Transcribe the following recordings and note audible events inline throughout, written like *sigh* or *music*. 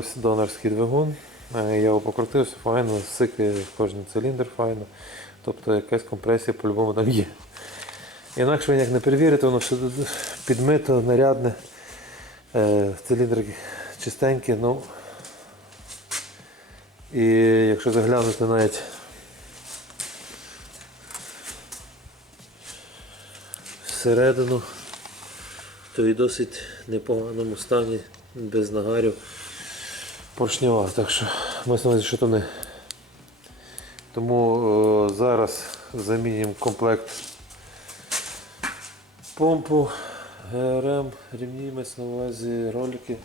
ось донорський двигун. Е, Я його покрутив, все файно, сикає кожен циліндр файно. Тобто якась компресія по-любому там є. Інакше як не перевірите, воно все підмито, нарядне, е, циліндри чистенькі. Ну, і якщо заглянути навіть всередину, то і досить непоганому стані, без нагарів поршнева. Так що ми що то не. Тому е, зараз замінюємо комплект помпу, ГРМ, рівні мається на увазі, ролики.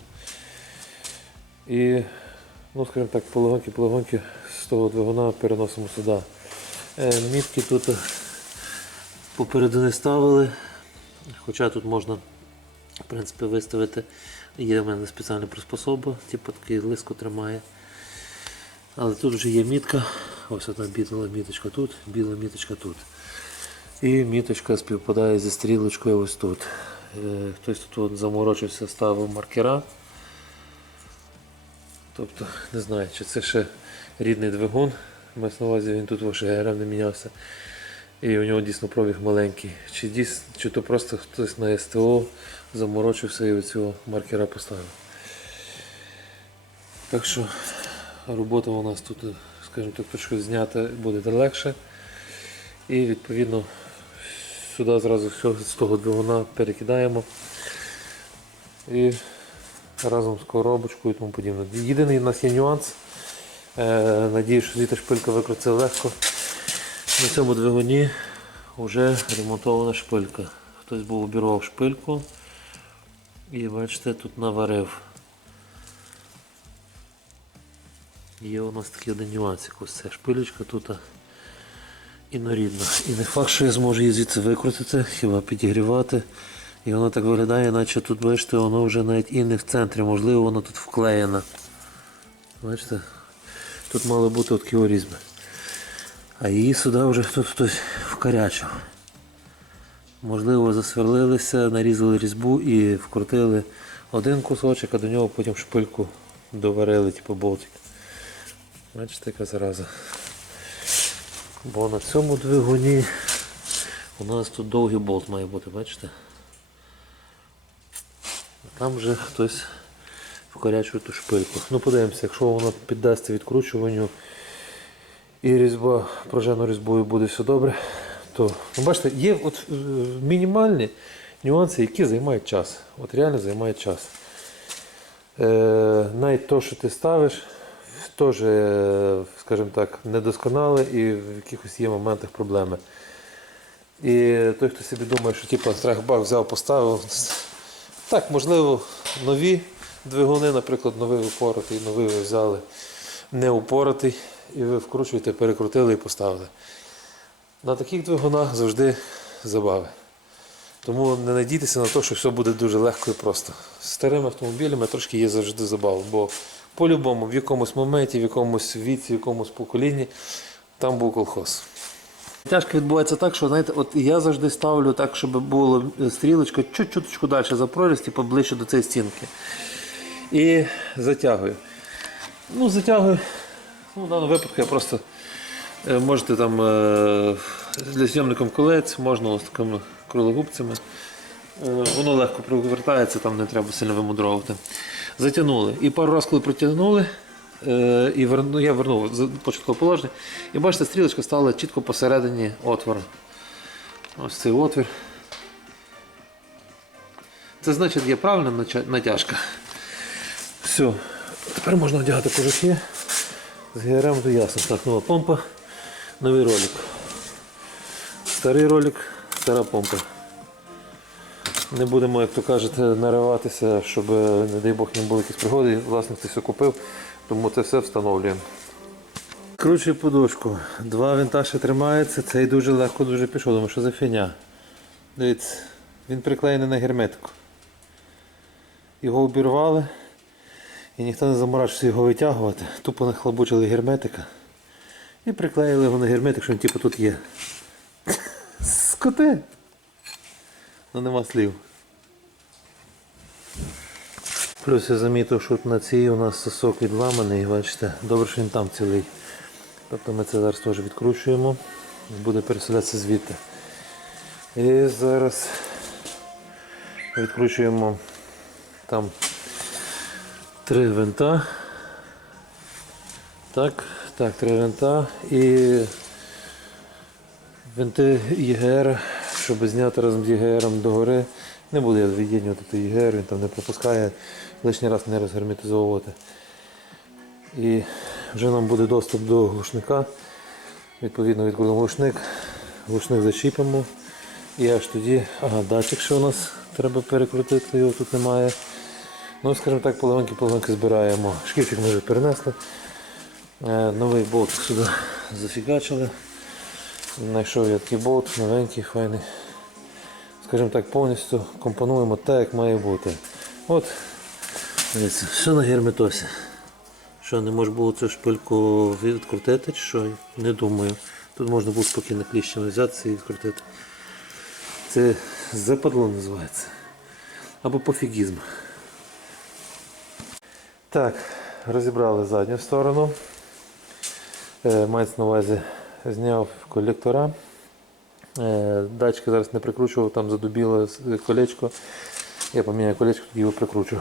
І, ну скажімо так, полегоньки, полегоньки з того двигуна переносимо сюди. Е, Мітки тут попереду не ставили, хоча тут можна в принципі, виставити. Є в мене спеціальна приспособа, типу такий лиску тримає. Але тут вже є мітка. Ось одна біла міточка тут, біла міточка тут. І міточка співпадає зі стрілочкою ось тут. Е, Хтось тут заморочився, ставив маркера. Тобто, не знаю, чи це ще рідний двигун. Мається на увазі він тут вже не мінявся. І у нього дійсно пробіг маленький. Чи, дійсно, чи то просто хтось на СТО заморочився і оцього маркера поставив. Так що робота у нас тут, скажімо так, трошки знята буде легше. І відповідно сюди зразу з того двигуна перекидаємо. І разом з коробочкою і тому подібне. Єдиний у нас є нюанс. Е, надію, що звідти шпилька викрутиться легко. На цьому двигуні вже ремонтована шпилька. Хтось був обірвав шпильку і бачите, тут наварив. Є у нас такий один нюансик. Ось ця шпилечка тут інорідна. І не факт, що я зможу її звідси викрутити, хіба підігрівати. І воно так виглядає, наче тут, бачите, воно вже навіть і не в центрі, можливо, воно тут вклеєно. Бачите? Тут мали бути такі орізьби. А її сюди вже тут хтось вкарячив. Можливо, засверлилися, нарізали різьбу і вкрутили один кусочок, а до нього потім шпильку доварили, типу болтик. Бачите, яка зараза. Бо на цьому двигуні у нас тут довгий болт має бути, бачите? Там вже хтось вкорячує ту шпильку. Ну подивимося, якщо воно піддасться відкручуванню і різьба пружиною різьбою буде все добре, то ну, бачите, є от, е, мінімальні нюанси, які займають час. От реально займають час. Е, навіть то, що ти ставиш, теж, е, скажімо так, недосконале і в якихось є моментах проблеми. І той, хто собі думає, що типу, страхбак взяв, поставив. Так, можливо, нові двигуни, наприклад, новий упоротий, новий ви взяли не упоротий, і ви вкручуєте, перекрутили і поставили. На таких двигунах завжди забави. Тому не надійтеся на те, що все буде дуже легко і просто. З старими автомобілями трошки є завжди забава, бо по-любому в якомусь моменті, в якомусь віці, в якомусь поколінні там був колхоз. Тяжко відбувається так, що знаєте, от я завжди ставлю так, щоб було стрілочка чуть-чуточку далі за проріз, типу ближче до цієї стінки. І затягую. Ну, затягую. Ну, в даному випадку я просто е, можете там е, для зйомником колець, можна ось такими круглогубцями. Е, Воно легко провертається, там не треба сильно вимудровувати. Затягнули. І пару разів, коли протягнули, і верну, я вернув з початкового положення, і бачите, стрілочка стала чітко посередині отвору. Ось цей отвір. Це значить є правильна натяжка. Все. Тепер можна одягати кожухи. З ГРМ то ясно. Нова помпа, новий ролик. Старий ролик, стара помпа. Не будемо, як то кажете, нариватися, щоб, не дай Бог, не були якісь пригоди. Власник це все купив, тому це все встановлюємо. Кручую подушку. Два винта ще тримаються, цей дуже легко дуже пішов. Думаю, що за фіня. Дивіться, він приклеєний на герметику. Його обірвали і ніхто не заморачився його витягувати. Тупо нахлобучили герметика і приклеїли його на герметик, що він типу тут є. *laughs* Скоти! Ну нема слів. Плюс я замітив, що на цій у нас сосок відламаний, бачите, добре, що він там цілий. Тобто ми це зараз теж відкручуємо, буде переселятися звідти. І зараз відкручуємо там три винта. Так, так, три винта і винти ЄГР, щоб зняти разом з ЄГРом догори. Не буду я від'єднувати той ЄГР, він там не пропускає, лишній раз не розгерметизовувати. І вже нам буде доступ до глушника. Відповідно відкрутимо глушник, глушник зачіпимо. І аж тоді, ага, датчик ще у нас треба перекрутити, його тут немає. Ну, скажімо так, полегоньки-полегоньки збираємо. Шкіфчик ми вже перенесли. Е, Новий болт сюди зафігачили. Знайшов я такий болт, новенький, файний. Скажімо так, повністю компонуємо так, як має бути. От, дивіться, все на герметосі. Що, не можна було цю шпильку відкрутити, чи що? Не думаю. Тут можна було спокійно кліщами взятися і відкрутити. Це западло називається. Або пофігізм. Так, розібрали задню сторону. Е, Мається на увазі зняв колектора. Е, Датчики зараз не прикручував, там задубіло колечко. Я поміняю колечко, тоді його прикручу.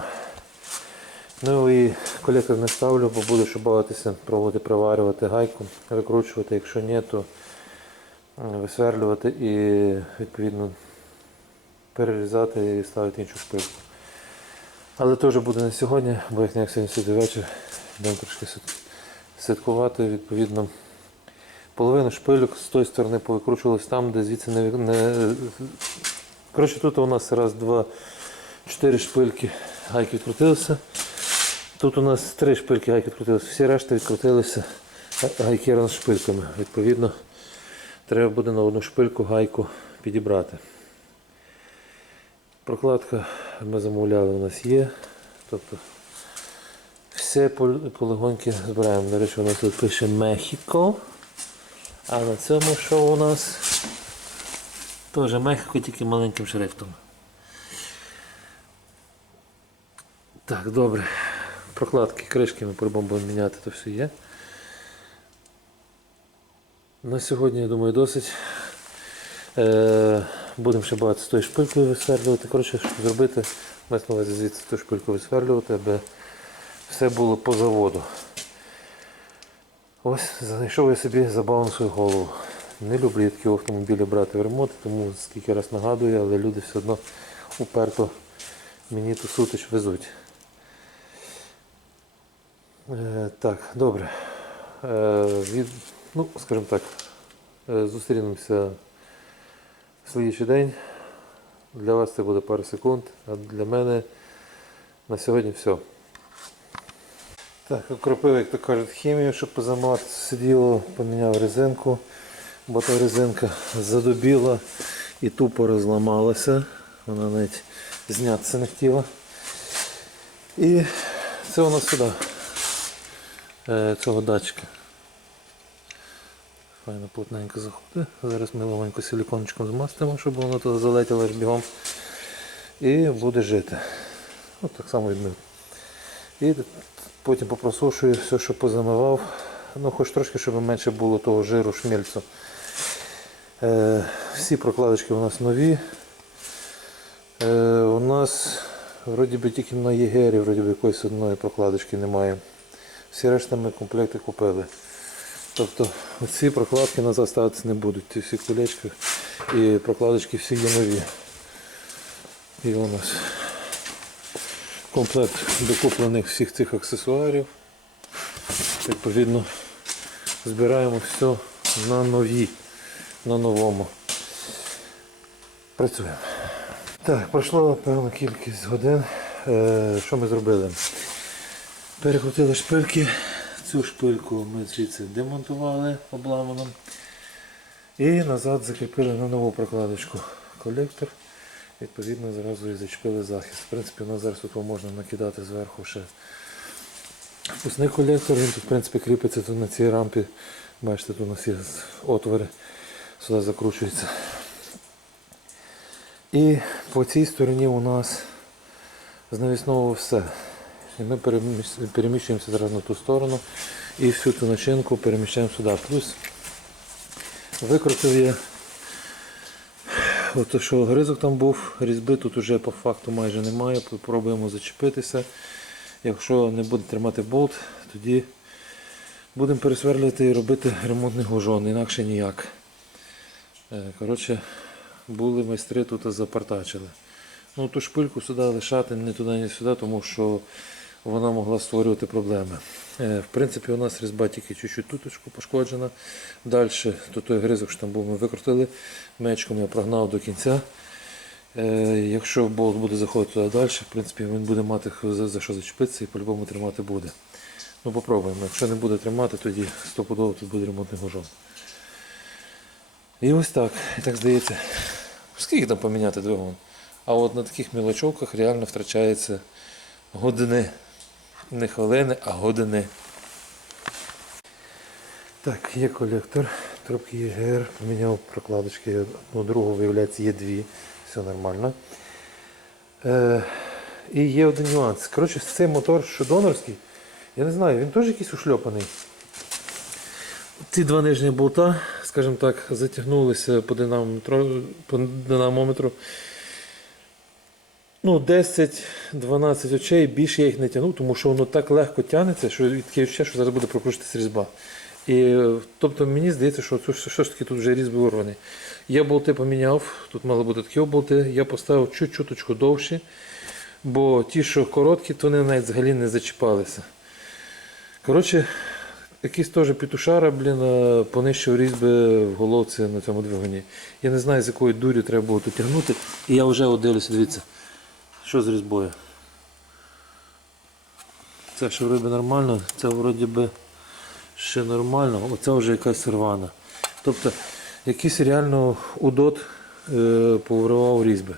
Ну і колектор не ставлю, бо буду ще бавитися, пробувати приварювати гайку, викручувати. Якщо ні, то висверлювати і відповідно перерізати і ставити іншу шпильку. Але теж буде не сьогодні, бо як не як сьогодні сьогодні вечір, будемо трошки святкувати, відповідно. Половину шпильок з тої сторони повикручувалось там, де звідси не. не... Коротше, тут у нас раз, два, чотири шпильки гайки відкрутилися. Тут у нас три шпильки гайки відкрутилися, всі решта відкрутилися гайки з шпильками. Відповідно, треба буде на одну шпильку гайку підібрати. Прокладка ми замовляли, у нас є. Тобто все пол- збираємо. До речі, у нас тут пише Мехіко. А на цьому що у нас? Теж Мехіко, тільки маленьким шрифтом. Так, добре. Прокладки, кришки ми будемо міняти, то все є. На сьогодні, я думаю, досить. Е, будемо ще багато з тою шпилькою висверлювати. Коротше, щоб зробити, мається на звідси ту шпильку висверлювати, аби все було по заводу. Ось знайшов я собі забавну свою голову. Не люблю я такі автомобілі брати в ремонт, тому скільки раз нагадую, але люди все одно уперто мені ту сутич везуть. Е, так, добре. Е, від, ну, скажімо так, е, зустрінемося слідчий день. Для вас це буде пару секунд, а для мене на сьогодні все. Так, окропив, як то кажуть, хімію, щоб позамати сиділо, поміняв резинку, бо та резинка задубіла і тупо розламалася. Вона навіть знятися не хотіла. І це у нас сюди, е, цього датчика. Файно плотненько заходить. Зараз ми легонько силікончиком змастимо, щоб воно туди залетіло аж бігом. І буде жити. От так само відмив. І потім попросушую все, що позамивав. Ну, хоч трошки, щоб менше було того жиру шмельцю. Е, всі прокладочки у нас нові. Е, у нас вроді би тільки на Єгері, вроді би якоїсь одної прокладочки немає. Всі решта ми комплекти купили. Тобто ці прокладки назад ставитися не будуть. Ці всі колечки і прокладочки всі є нові. І у нас комплект докуплених всіх цих аксесуарів. Відповідно, збираємо все на нові, на новому. Працюємо. Так, пройшло певна кількість годин. Е, що ми зробили? Перекрутили шпильки. Цю шпильку ми звідси демонтували обламаном. І назад закріпили на нову прокладочку колектор. Відповідно, зразу і зачепили захист. В принципі, у нас зараз тут можна накидати зверху ще впускний колектор. Він тут в принципі кріпиться тут на цій рампі. Бачите, тут у нас є отвори, сюди закручується. І по цій стороні у нас з навісного все. І ми переміщуємося зараз на ту сторону і всю ту начинку переміщаємо сюди. Плюс викрутив я От що гризок там був, різьби тут уже по факту майже немає. Попробуємо зачепитися. Якщо не буде тримати болт, тоді будемо пересверлювати і робити ремонтний гужон, інакше ніяк. Е, Коротше, були майстри тут запартачили. Ну, ту шпильку сюди лишати не туди, ні сюди, тому що вона могла створювати проблеми. Е, В принципі, у нас різьба тільки чуть-чуть туточку пошкоджена. Далі, то той гризок, що там був, ми викрутили. Мечком я прогнав до кінця. Е, Якщо болт буде заходити туди далі, в принципі, він буде мати за, що зачепитися і по-любому тримати буде. Ну, попробуємо. Якщо не буде тримати, тоді стопудово тут буде ремонтний гужон. І ось так. І так здається. Скільки там поміняти двигун? А от на таких мілочовках реально втрачається години. Не хвилини, а години. Так, є колектор, трубки ЄГР, поміняв прокладочки, одну другу, виявляється, є дві. Все нормально. Е, і є один нюанс. Коротше, цей мотор, що донорський, я не знаю, він теж якийсь ушльопаний. Ці два нижні болта, скажімо так, затягнулися по динамометру, по динамометру. Ну, 10-12 очей, більше я їх не тягнув, тому що воно так легко тягнеться, що таке відчуття, що зараз буде прокручуватися різьба. І, е, тобто мені здається, що це все ж таки тут вже різьби урвані. Я болти поміняв, тут мали бути такі болти, я поставив чуть-чуточку довші, бо ті, що короткі, то вони навіть взагалі не зачіпалися. Коротше, якийсь теж петушара, блін, е, понищив різьби в головці на цьому двигуні. Я не знаю, з якою дурю треба було тут тягнути. І я вже дивлюся, дивіться, що з різьбою. Це що вроді нормально, це вроді би ще нормально, оце вже якась рвана. Тобто якийсь реально удот е, повривав різьби.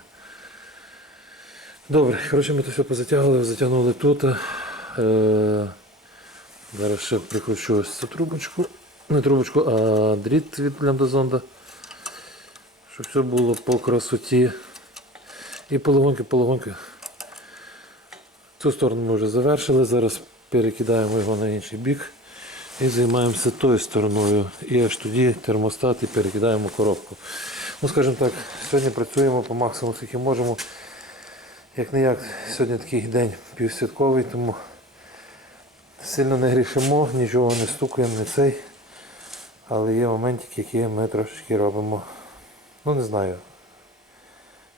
Добре, коротше, ми це все позатягували, затягнули тут. Е, зараз ще прикручу ось цю трубочку. Не трубочку, а дріт від лямбдазонда. Щоб все було по красоті. І полегоньки, полегоньки. Цю сторону ми вже завершили. Зараз перекидаємо його на інший бік і займаємося тою стороною. І аж тоді термостат і перекидаємо коробку. Ну, скажімо так, сьогодні працюємо по максимуму, скільки можемо. Як не як, сьогодні такий день півсвятковий, тому сильно не грішимо, нічого не стукаємо, не цей. Але є моментики, які ми трошечки робимо. Ну не знаю.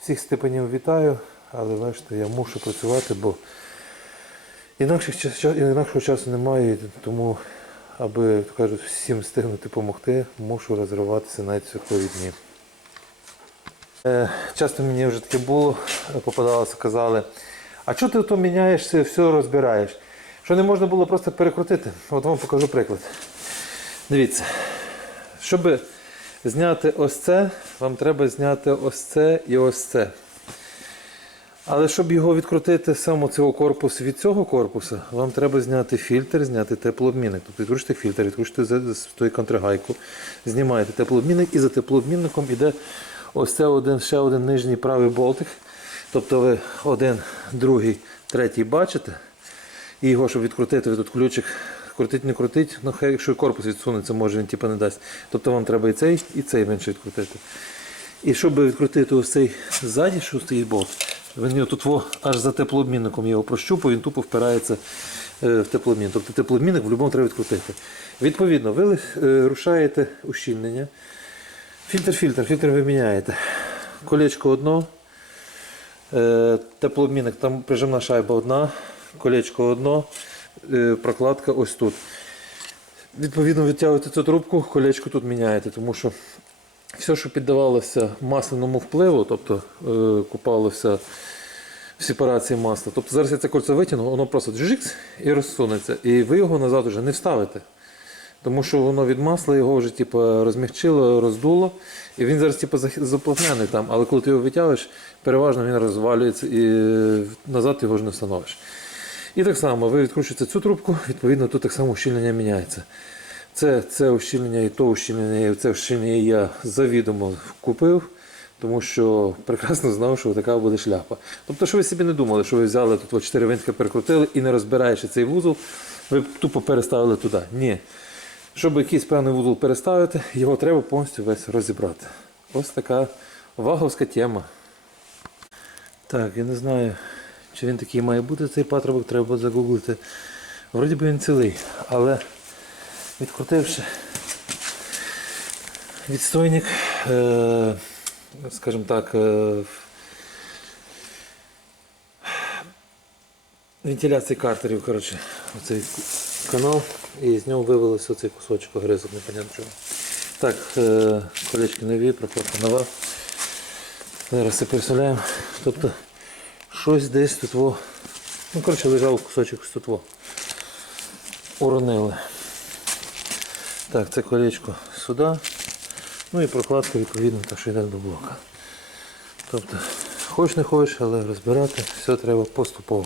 Всіх степенів вітаю, але бачите, я мушу працювати, бо інакших, інакшого часу немає, тому, аби, як кажуть, всім встигнути допомогти, мушу розриватися навіть святкові дні. Е, часто мені вже таке було, попадалося, казали, а чого ти то міняєшся, все розбираєш? Що не можна було просто перекрутити? От вам покажу приклад. Дивіться, щоб зняти ось це, вам треба зняти ось це і ось це. Але щоб його відкрутити саме цього корпусу від цього корпусу, вам треба зняти фільтр, зняти теплообмінник. Тобто відкручуєте фільтр, відкручуєте за той контргайку, знімаєте теплообмінник і за теплообмінником йде ось це один, ще один нижній правий болтик. Тобто ви один, другий, третій бачите. І його, щоб відкрутити, ви тут ключик крутить, не крутить, ну хай якщо корпус відсунеться, може він типу, не дасть. Тобто вам треба і цей, і цей менше відкрутити. І щоб відкрутити ось цей ззаді, що стоїть болт, він його тут во, аж за теплообмінником я його прощупав, він тупо впирається е, в теплообмін. Тобто теплообмінник в будь-якому треба відкрутити. Відповідно, ви е, рушаєте ущільнення. Фільтр, фільтр, ви міняєте. Колечко одно, е, теплообмінник, там прижимна шайба одна, колечко одно, прокладка ось тут. Відповідно, відтягуєте цю трубку, колечко тут міняєте, тому що все, що піддавалося масляному впливу, тобто е, купалося в сепарації масла. Тобто зараз я це кольцо витягну, воно просто джикс і розсунеться. І ви його назад вже не вставите. Тому що воно від масла його вже типу, розмягчило, роздуло, і він зараз типу, заплотнений там, але коли ти його витягуєш, переважно він розвалюється і е, назад його ж не встановиш. І так само ви відкручуєте цю трубку, відповідно, тут так само ущільнення міняється. Це, це ущільнення і то ущільнення, і це ущільнення я завідомо купив, Тому що прекрасно знав, що така буде шляпа. Тобто, що ви собі не думали, що ви взяли тут от чотири винтика, перекрутили і не розбираючи цей вузол, ви тупо переставили туди. Ні. Щоб якийсь певний вузол переставити, його треба повністю весь розібрати. Ось така ваговська тема. Так, я не знаю, чи він такий має бути, цей патрубок, треба загуглити. Вроді би він цілий, але відкрутивши відстойник, е, скажімо так, е, вентиляції картерів, коротше, оцей канал, і з нього вивелося цей кусочок огризок, непонятно чого. Так, е, колечки нові, прокладка нова. Зараз це переставляємо. Тобто щось десь тут во. Ну, коротше, лежав кусочок тут во. Уронили. Так, це колечко сюди. Ну і прокладка відповідно так що йде до блока. Тобто, хоч не хочеш, але розбирати все треба поступово.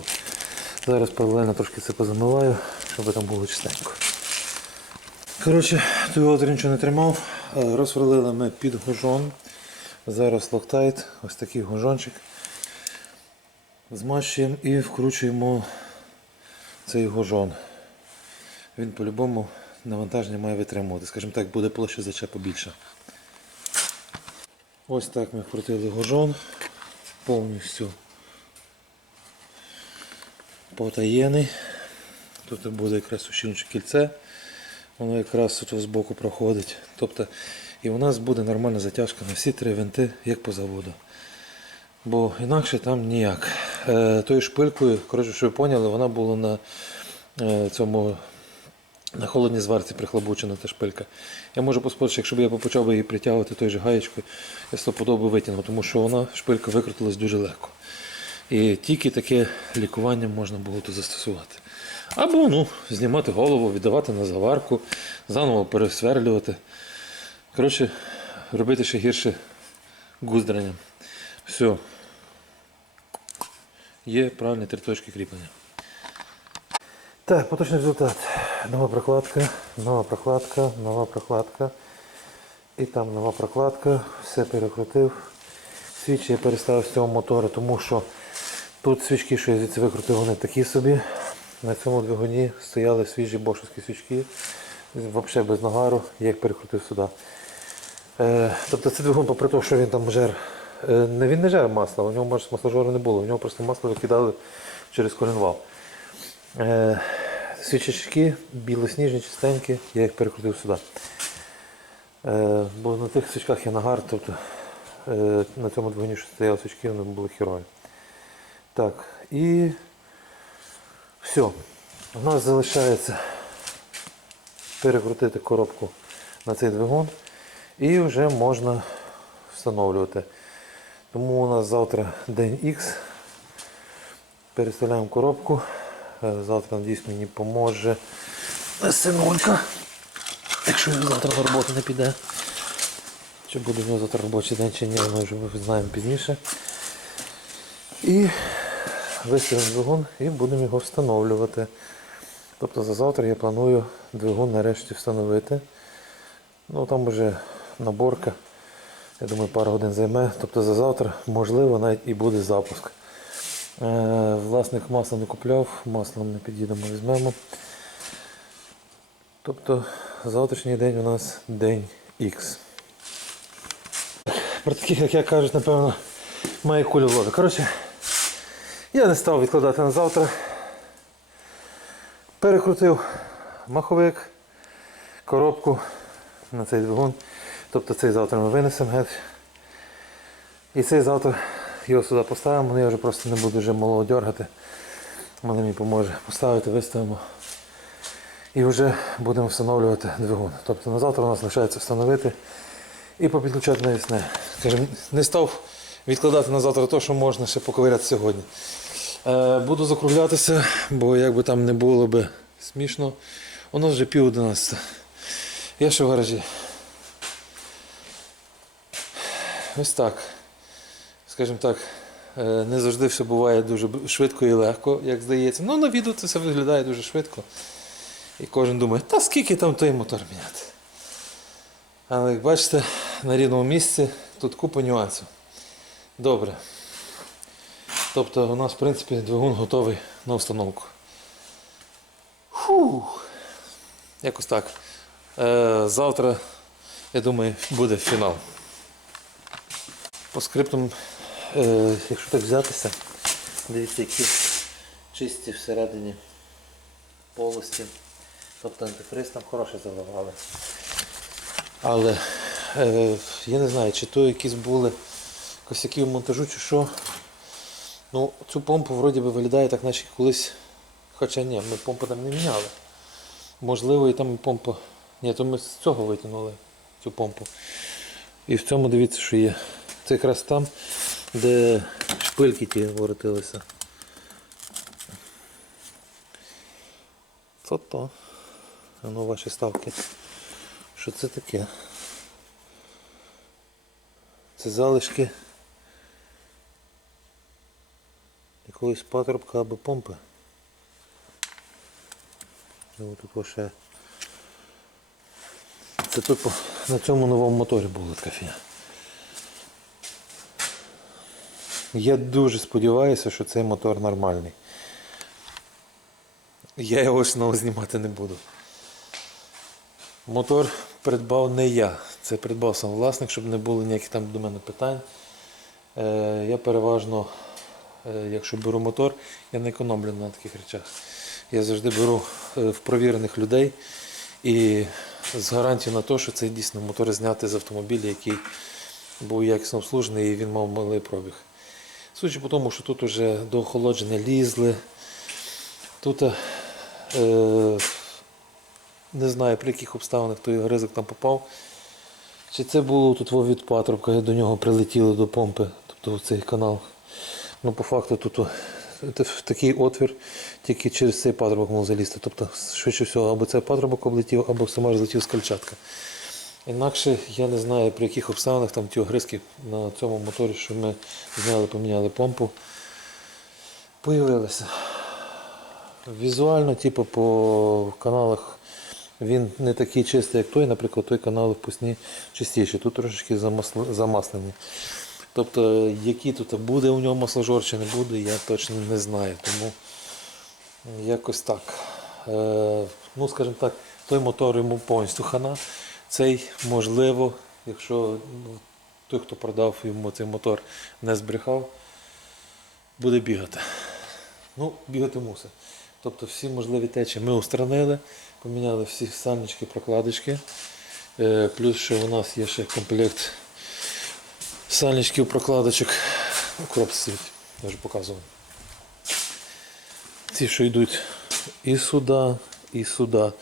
Зараз паралельно трошки це позамиваю, щоб там було чистенько. Коротше, отвір нічого не тримав. Е, Розсверлили ми під гужон. Зараз локтайт, ось такий гужончик. Змащуємо і вкручуємо цей гужон. Він по-любому навантаження має витримувати. Скажімо так, буде площа зачепу більша. Ось так ми вкрутили гужон повністю потаєний. Тут буде якраз сушінче кільце. Воно якраз з боку проходить. Тобто, і у нас буде нормальна затяжка на всі три винти, як по заводу. Бо інакше там ніяк. Е, тою шпилькою, коротше, що ви поняли, вона була на е, цьому на холодній зварці прихлобучена та шпилька. Я можу поспорити, якщо б я почав її притягувати той же гаєчкою, я стоподобно витягнув, тому що вона шпилька викрутилась дуже легко. І тільки таке лікування можна було тут застосувати. Або ну, знімати голову, віддавати на заварку, заново пересверлювати. Коротше, робити ще гірше гуздренням. Все. Є правильні три точки кріплення. Так, поточний результат. Нова прокладка, нова прокладка, нова прокладка. І там нова прокладка. Все перекрутив. Свічі я переставив з цього мотора, тому що тут свічки, що я звідси викрутив, вони такі собі. На цьому двигуні стояли свіжі бошовські свічки, взагалі без нагару, я їх перекрутив сюди. Е, тобто це двигун, попри те, що він там жер, не він не жер масла, у нього може масложору не було, у нього просто масло викидали через коленвал. Е, свічечки білосніжні, чистенькі, я їх перекрутив сюди. Е, бо на тих свічках є нагар, тобто е, на цьому двигуні, що стояли свічки, вони були херові. Так, і все. У нас залишається перекрутити коробку на цей двигун і вже можна встановлювати. Тому у нас завтра день X. Переставляємо коробку. Е, Завтра, надіюсь, мені поможе синулька. Якщо він завтра на роботу не піде. Чи буде в нього завтра робочий день чи ні, ми вже знаємо пізніше. І виставимо двигун і будемо його встановлювати. Тобто за завтра я планую двигун нарешті встановити. Ну там вже наборка. Я думаю, пару годин займе. Тобто за завтра, можливо, навіть і буде запуск. Е, власник масла не купляв, маслом не під'їдемо, візьмемо. Тобто завтрашній день у нас день X. Про таких, як я кажуть, напевно, має кулю влада. Коротше, я не став відкладати на завтра. Перекрутив маховик, коробку на цей двигун. Тобто цей завтра ми винесемо геть. І цей завтра його сюди поставимо, я вже просто не буду вже малого дергати. Мене мені поможе поставити, виставимо. І вже будемо встановлювати двигун. Тобто на завтра у нас лишається встановити і попідключати на вісне. Не став відкладати на завтра те, що можна ще поковиряти сьогодні. Е, буду закруглятися, бо як би там не було би смішно. У нас вже пів одинадцята. Я ще в гаражі. Ось так. Скажімо так, е, не завжди все буває дуже швидко і легко, як здається. Ну, на відео це все виглядає дуже швидко. І кожен думає, та скільки там той мотор міняти. Але як бачите, на рівному місці тут купа нюансів. Добре. Тобто у нас, в принципі, двигун готовий на установку. Фух. Якось так. Е, завтра, я думаю, буде фінал. По скриптам, е, якщо так взятися, дивіться, які чисті всередині полості. Тобто антифриз там хороший заливали. Але е, я не знаю, чи то якісь були косяки в монтажу, чи що. Ну, цю помпу вроді би виглядає так, наче колись. Хоча ні, ми помпу там не міняли. Можливо, і там помпа. Ні, то ми з цього витягнули цю помпу. І в цьому дивіться, що є. Це якраз там, де шпильки ті воротилися. Це то. Ну ваші ставки. Що це таке? Це залишки якоїсь патрубка або помпи. Ну, тут ще. Це тут на цьому новому моторі була така фігня. Я дуже сподіваюся, що цей мотор нормальний. Я його знову знімати не буду. Мотор придбав не я. Це придбав сам власник, щоб не було ніяких там до мене питань. Е, я переважно, е, якщо беру мотор, я не економлю на таких речах. Я завжди беру е, в провірених людей і з гарантією на те, що це дійсно мотор знятий з автомобіля, який був якісно обслужений і він мав малий пробіг. Судячи по тому, що тут вже до охолодження лізли, тут е, не знаю, при яких обставинах той гризок там попав. Чи це було тут від патрубка, до нього прилетіло до помпи, тобто в цей канал. Ну, по факту тут такий отвір, тільки через цей патрубок мав залізти. Тобто, швидше всього, або цей патрубок облетів, або сама злетів скальчатка. Інакше я не знаю, при яких обставинах там ті огризки на цьому моторі, що ми зняли, поміняли помпу, появилися. Візуально, типу, по каналах він не такий чистий, як той, наприклад, той канал впускні чистіші. Тут трошечки замаслені. Тобто, який тут буде у нього масложор чи не буде, я точно не знаю. Тому якось так. Е, ну, скажімо так, той мотор йому повністю хана. Цей, можливо, якщо ну, той, хто продав йому цей мотор, не збрехав, буде бігати. Ну, бігати мусить. Тобто всі можливі течі ми устранили, поміняли всі сальнички, прокладочки. Е, плюс ще у нас є ще комплект сальничків, прокладочок. Укроп світ, я вже показував. Ті, що йдуть і сюди, і сюди.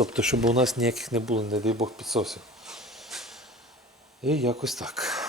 Тобто, щоб у нас ніяких не було, не дай Бог, підсосів. І якось так.